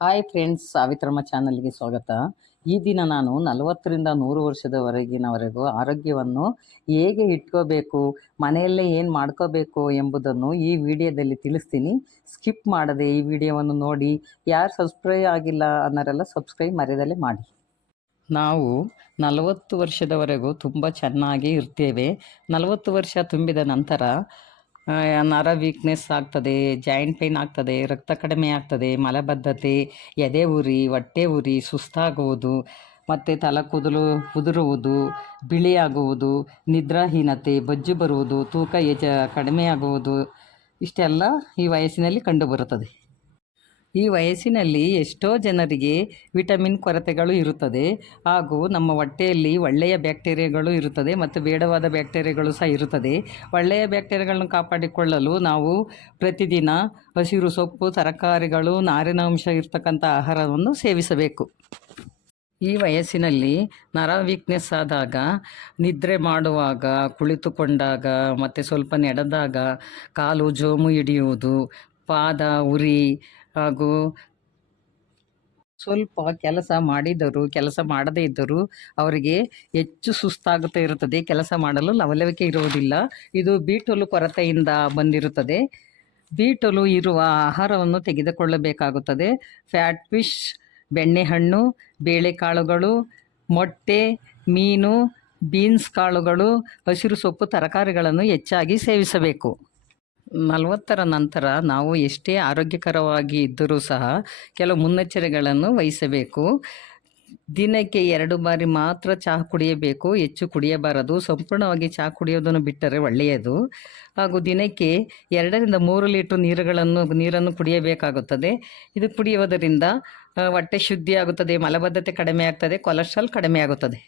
Hi friends, Savitramma ಚಾನಲ್ಗೆ ಸ್ವಾಗತ. ಈ ದಿನ ನಾನು 40ರಿಂದ 100 ವರ್ಷದವರೆಗಿನವರೆಗೂ ಆರೋಗ್ಯವನ್ನು ಹೇಗೆ ಇಟ್ಕೋಬೇಕು, ಮನೆಯಲ್ಲೇ ಏನು ಮಾಡ್ಕೋಬೇಕು ಎಂಬುದನ್ನು ಈ ವಿಡಿಯೋದಲ್ಲಿ ತಿಳಿಸ್ತೀನಿ. ಸ್ಕಿಪ್ ಮಾಡದೆ ಈ ವಿಡಿಯೋವನ್ನು ನೋಡಿ. ಯಾರು ಸಬ್ಸ್ಕ್ರೈಬ್ ಆಗಿಲ್ಲ ಅನ್ನೋರೆಲ್ಲ ಸಬ್ಸ್ಕ್ರೈಬ್ ಮರೆಯದಲ್ಲೇ ಮಾಡಿ. ನಾವು 40 ವರ್ಷದವರೆಗೂ ತುಂಬ ಚೆನ್ನಾಗಿ ಇರ್ತೇವೆ. 40 ವರ್ಷ ತುಂಬಿದ ನಂತರ ನರ ವೀಕ್ನೆಸ್ ಆಗ್ತದೆ, ಜಾಯಿಂಟ್ ಪೇಯ್ನ್ ಆಗ್ತದೆ, ರಕ್ತ ಕಡಿಮೆ ಆಗ್ತದೆ, ಮಲಬದ್ಧತೆ, ಎದೆ ಉರಿ, ಹೊಟ್ಟೆ ಉರಿ, ಸುಸ್ತಾಗುವುದು, ಮತ್ತು ತಲೆಕೂದಲು ಉದುರುವುದು, ಬಿಳಿಯಾಗುವುದು, ನಿದ್ರಾಹೀನತೆ, ಬೊಜ್ಜು ಬರುವುದು, ತೂಕ ಕಡಿಮೆ ಆಗುವುದು, ಇಷ್ಟೆಲ್ಲ ಈ ವಯಸ್ಸಿನಲ್ಲಿ ಕಂಡುಬರುತ್ತದೆ. ಈ ವಯಸ್ಸಿನಲ್ಲಿ ಎಷ್ಟೋ ಜನರಿಗೆ ವಿಟಮಿನ್ ಕೊರತೆಗಳು ಇರುತ್ತದೆ, ಹಾಗೂ ನಮ್ಮ ಹೊಟ್ಟೆಯಲ್ಲಿ ಒಳ್ಳೆಯ ಬ್ಯಾಕ್ಟೀರಿಯಾಗಳು ಇರುತ್ತದೆ ಮತ್ತು ಬೇಡವಾದ ಬ್ಯಾಕ್ಟೀರಿಯಾಗಳು ಸಹ ಇರುತ್ತದೆ. ಒಳ್ಳೆಯ ಬ್ಯಾಕ್ಟೀರಿಯಾಗಳನ್ನು ಕಾಪಾಡಿಕೊಳ್ಳಲು ನಾವು ಪ್ರತಿದಿನ ಹಸಿರು ಸೊಪ್ಪು, ತರಕಾರಿಗಳು, ನಾರಿನಾಂಶ ಇರ್ತಕ್ಕಂಥ ಆಹಾರವನ್ನು ಸೇವಿಸಬೇಕು. ಈ ವಯಸ್ಸಿನಲ್ಲಿ ನರ ವೀಕ್ನೆಸ್ ಆದಾಗ, ನಿದ್ರೆ ಮಾಡುವಾಗ, ಕುಳಿತುಕೊಂಡಾಗ ಮತ್ತು ಸ್ವಲ್ಪ ನಡೆದಾಗ ಕಾಲು ಜೋಮು ಹಿಡಿಯುವುದು, ಪಾದ ಉರಿ, ಹಾಗೂ ಸ್ವಲ್ಪ ಕೆಲಸ ಮಾಡಿದರೂ ಕೆಲಸ ಮಾಡದೇ ಇದ್ದರೂ ಅವರಿಗೆ ಹೆಚ್ಚು ಸುಸ್ತಾಗುತ್ತಾ ಇರುತ್ತದೆ. ಕೆಲಸ ಮಾಡಲು ಲವಲವಿಕೆ ಇರುವುದಿಲ್ಲ. ಇದು ಬಿ12 ಕೊರತೆಯಿಂದ ಬಂದಿರುತ್ತದೆ. ಬಿ12 ಇರುವ ಆಹಾರವನ್ನು ತೆಗೆದುಕೊಳ್ಳಬೇಕಾಗುತ್ತದೆ. ಫ್ಯಾಟ್ ಫಿಶ್, ಬೆಣ್ಣೆಹಣ್ಣು, ಬೇಳೆಕಾಳುಗಳು, ಮೊಟ್ಟೆ, ಮೀನು, ಬೀನ್ಸ್ ಕಾಳುಗಳು, ಹಸಿರು ಸೊಪ್ಪು, ತರಕಾರಿಗಳನ್ನು ಹೆಚ್ಚಾಗಿ ಸೇವಿಸಬೇಕು. 40ರ ನಂತರ ನಾವು ಎಷ್ಟೇ ಆರೋಗ್ಯಕರವಾಗಿ ಇದ್ದರೂ ಸಹ ಕೆಲವು ಮುನ್ನೆಚ್ಚರಿಕೆಗಳನ್ನು ವಹಿಸಬೇಕು. ದಿನಕ್ಕೆ 2 ಬಾರಿ ಮಾತ್ರ ಚಹಾ ಕುಡಿಯಬೇಕು, ಹೆಚ್ಚು ಕುಡಿಯಬಾರದು. ಸಂಪೂರ್ಣವಾಗಿ ಚಹಾ ಕುಡಿಯೋದನ್ನು ಬಿಟ್ಟರೆ ಒಳ್ಳೆಯದು. ಹಾಗೂ ದಿನಕ್ಕೆ 2ರಿಂದ 3 ಲೀಟರ್ ನೀರನ್ನು ಕುಡಿಯಬೇಕಾಗುತ್ತದೆ. ಇದು ಕುಡಿಯುವುದರಿಂದ ಹೊಟ್ಟೆ ಶುದ್ಧಿ ಆಗುತ್ತದೆ, ಮಲಬದ್ಧತೆ ಕಡಿಮೆ ಆಗ್ತದೆ, ಕೊಲೆಸ್ಟ್ರಾಲ್ ಕಡಿಮೆ ಆಗುತ್ತದೆ.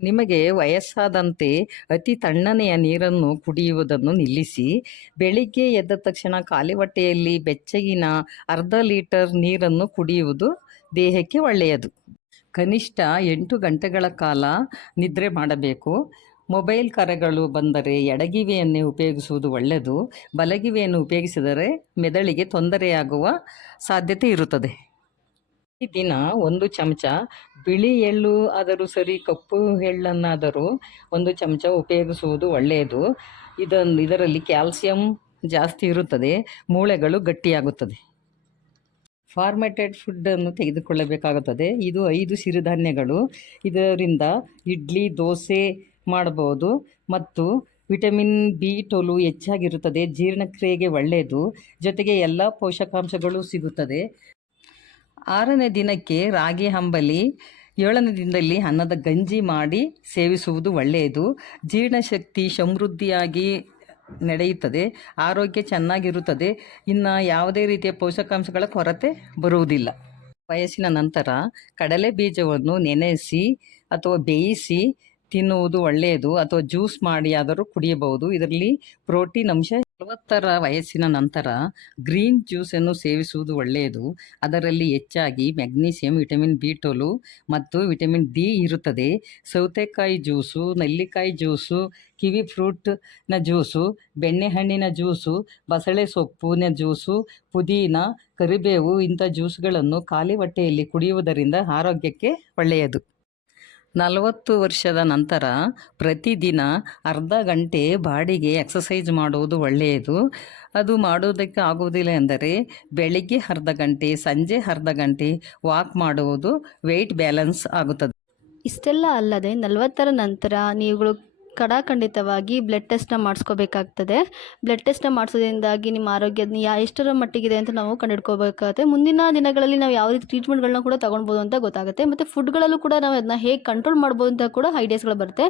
ನಿಮಗೆ ವಯಸ್ಸಾದಂತೆ ಅತಿ ತಣ್ಣನೆಯ ನೀರನ್ನು ಕುಡಿಯುವುದನ್ನು ನಿಲ್ಲಿಸಿ, ಬೆಳಿಗ್ಗೆ ಎದ್ದ ತಕ್ಷಣ ಖಾಲಿ ಹೊಟ್ಟೆಯಲ್ಲಿ ಬೆಚ್ಚಗಿನ ಅರ್ಧ ಲೀಟರ್ ನೀರನ್ನು ಕುಡಿಯುವುದು ದೇಹಕ್ಕೆ ಒಳ್ಳೆಯದು. ಕನಿಷ್ಠ 8 ಗಂಟೆಗಳ ಕಾಲ ನಿದ್ರೆ ಮಾಡಬೇಕು. ಮೊಬೈಲ್ ಕರೆಗಳು ಬಂದರೆ ಎಡಗಿವೆಯನ್ನೇ ಉಪಯೋಗಿಸುವುದು ಒಳ್ಳೆಯದು. ಬಲಗಿವೆಯನ್ನು ಉಪಯೋಗಿಸಿದರೆ ಮೆದುಳಿಗೆ ತೊಂದರೆಯಾಗುವ ಸಾಧ್ಯತೆ ಇರುತ್ತದೆ. ಈ ದಿನ 1 ಚಮಚ ಬಿಳಿ ಎಳ್ಳು ಆದರೂ ಸರಿ, ಕಪ್ಪು ಎಳ್ಳನ್ನಾದರೂ 1 ಚಮಚ ಉಪಯೋಗಿಸುವುದು ಒಳ್ಳೆಯದು. ಇದರಲ್ಲಿ ಕ್ಯಾಲ್ಸಿಯಂ ಜಾಸ್ತಿ ಇರುತ್ತದೆ, ಮೂಳೆಗಳು ಗಟ್ಟಿಯಾಗುತ್ತದೆ. ಫಾರ್ಮೆಟೆಡ್ ಫುಡ್ಡನ್ನು ತೆಗೆದುಕೊಳ್ಳಬೇಕಾಗುತ್ತದೆ. ಇದು 5 ಸಿರಿಧಾನ್ಯಗಳು. ಇದರಿಂದ ಇಡ್ಲಿ, ದೋಸೆ ಮಾಡಬಹುದು ಮತ್ತು ವಿಟಮಿನ್ ಬಿ12 ಹೆಚ್ಚಾಗಿರುತ್ತದೆ. ಜೀರ್ಣಕ್ರಿಯೆಗೆ ಒಳ್ಳೆಯದು. ಜೊತೆಗೆ ಎಲ್ಲ ಪೋಷಕಾಂಶಗಳು ಸಿಗುತ್ತದೆ. 6ನೇ ದಿನಕ್ಕೆ ರಾಗಿ ಅಂಬಲಿ, 7ನೇ ದಿನದಲ್ಲಿ ಅನ್ನದ ಗಂಜಿ ಮಾಡಿ ಸೇವಿಸುವುದು ಒಳ್ಳೆಯದು. ಜೀರ್ಣಶಕ್ತಿ ಸಮೃದ್ಧಿಯಾಗಿ ನಡೆಯುತ್ತದೆ, ಆರೋಗ್ಯ ಚೆನ್ನಾಗಿರುತ್ತದೆ. ಇನ್ನು ಯಾವುದೇ ರೀತಿಯ ಪೋಷಕಾಂಶಗಳ ಕೊರತೆ ಬರುವುದಿಲ್ಲ. ವಯಸ್ಸಿನ ನಂತರ ಕಡಲೆ ಬೀಜವನ್ನು ನೆನೆಸಿ ಅಥವಾ ಬೇಯಿಸಿ ತಿನ್ನುವುದು ಒಳ್ಳೆಯದು, ಅಥವಾ ಜ್ಯೂಸ್ ಮಾಡಿ ಆದರೂ ಕುಡಿಯಬಹುದು. ಇದರಲ್ಲಿ ಪ್ರೋಟೀನ್ ಅಂಶ. 40ರ ವಯಸ್ಸಿನ ನಂತರ ಗ್ರೀನ್ ಜ್ಯೂಸನ್ನು ಸೇವಿಸುವುದು ಒಳ್ಳೆಯದು. ಅದರಲ್ಲಿ ಹೆಚ್ಚಾಗಿ ಮೆಗ್ನೀಷಿಯಂ, ವಿಟಮಿನ್ ಬಿ12 ಮತ್ತು ವಿಟಮಿನ್ ಡಿ ಇರುತ್ತದೆ. ಸೌತೆಕಾಯಿ ಜ್ಯೂಸು, ನೆಲ್ಲಿಕಾಯಿ ಜ್ಯೂಸು, ಕಿವಿ ಫ್ರೂಟ್ನ ಜ್ಯೂಸು, ಬೆಣ್ಣೆಹಣ್ಣಿನ ಜ್ಯೂಸು, ಬಸಳೆ ಸೊಪ್ಪಿನ ಜ್ಯೂಸು, ಪುದೀನ, ಕರಿಬೇವು ಇಂಥ ಜ್ಯೂಸ್ಗಳನ್ನು ಖಾಲಿ ಹೊಟ್ಟೆಯಲ್ಲಿ ಕುಡಿಯುವುದರಿಂದ ಆರೋಗ್ಯಕ್ಕೆ ಒಳ್ಳೆಯದು. 40 ವರ್ಷದ ನಂತರ ಪ್ರತಿದಿನ ಅರ್ಧ ಗಂಟೆ ಬಾಡಿಗೆ ಎಕ್ಸಸೈಸ್ ಮಾಡುವುದು ಒಳ್ಳೆಯದು. ಅದು ಮಾಡುವುದಕ್ಕೆ ಆಗುವುದಿಲ್ಲ ಎಂದರೆ ಬೆಳಿಗ್ಗೆ ಅರ್ಧ ಗಂಟೆ, ಸಂಜೆ ಅರ್ಧ ಗಂಟೆ ವಾಕ್ ಮಾಡುವುದು ವೆಯ್ಟ್ ಬ್ಯಾಲೆನ್ಸ್ ಆಗುತ್ತದೆ. ಇಷ್ಟೆಲ್ಲ ಅಲ್ಲದೆ 40ರ ನಂತರ ನೀವುಗಳು ಖಂಡಿತವಾಗಿ ಬ್ಲಡ್ ಟೆಸ್ಟ್ನ ಮಾಡಿಸ್ಕೋಬೇಕಾಗ್ತದೆ. ಬ್ಲಡ್ ಟೆಸ್ಟ್ನ ಮಾಡಿಸೋದ್ರಿಂದಾಗಿ ನಿಮ್ಮ ಆರೋಗ್ಯ ಎಷ್ಟರ ಮಟ್ಟಿಗಿದೆ ಅಂತ ನಾವು ಕಂಡುಹಿಡ್ಕೋಬೇಕಾಗುತ್ತೆ. ಮುಂದಿನ ದಿನಗಳಲ್ಲಿ ನಾವು ಯಾವ ರೀತಿ ಟ್ರೀಟ್ಮೆಂಟ್ಗಳನ್ನ ಕೂಡ ತೊಗೊಳ್ಬೋದು ಅಂತ ಗೊತ್ತಾಗುತ್ತೆ. ಮತ್ತು ಫುಡ್ಗಳಲ್ಲೂ ಕೂಡ ನಾವು ಅದನ್ನ ಹೇಗೆ ಕಂಟ್ರೋಲ್ ಮಾಡ್ಬೋದು ಅಂತ ಕೂಡ ಐಡಿಯಾಸ್ಗಳು ಬರುತ್ತೆ.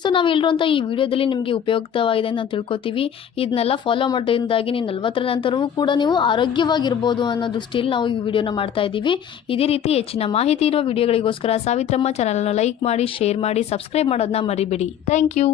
ಸೊ ನಾವು ಹೇಳಿರುವಂಥ ಈ ವಿಡಿಯೋದಲ್ಲಿ ನಿಮಗೆ ಉಪಯುಕ್ತವಾಗಿದೆ ಅಂತ ತಿಳ್ಕೊತೀವಿ. ಇದನ್ನೆಲ್ಲ ಫಾಲೋ ಮಾಡೋದ್ರಿಂದಾಗಿ ನೀವು 40ರ ನಂತರವೂ ಕೂಡ ನೀವು ಆರೋಗ್ಯವಾಗಿರ್ಬೋದು ಅನ್ನೋ ದೃಷ್ಟಿಯಲ್ಲಿ ನಾವು ಈ ವಿಡಿಯೋನ ಮಾಡ್ತಾ ಇದ್ದೀವಿ. ಇದೇ ರೀತಿ ಹೆಚ್ಚಿನ ಮಾಹಿತಿ ಇರುವ ವಿಡಿಯೋಗಳಿಗೋಸ್ಕರ ಸಾವಿತ್ರಮ್ಮ ಚಾನಲನ್ನು ಲೈಕ್ ಮಾಡಿ, ಶೇರ್ ಮಾಡಿ, ಸಬ್ಸ್ಕ್ರೈಬ್ ಮಾಡೋದನ್ನ ಮರಿಬೇಡಿ. Thank you.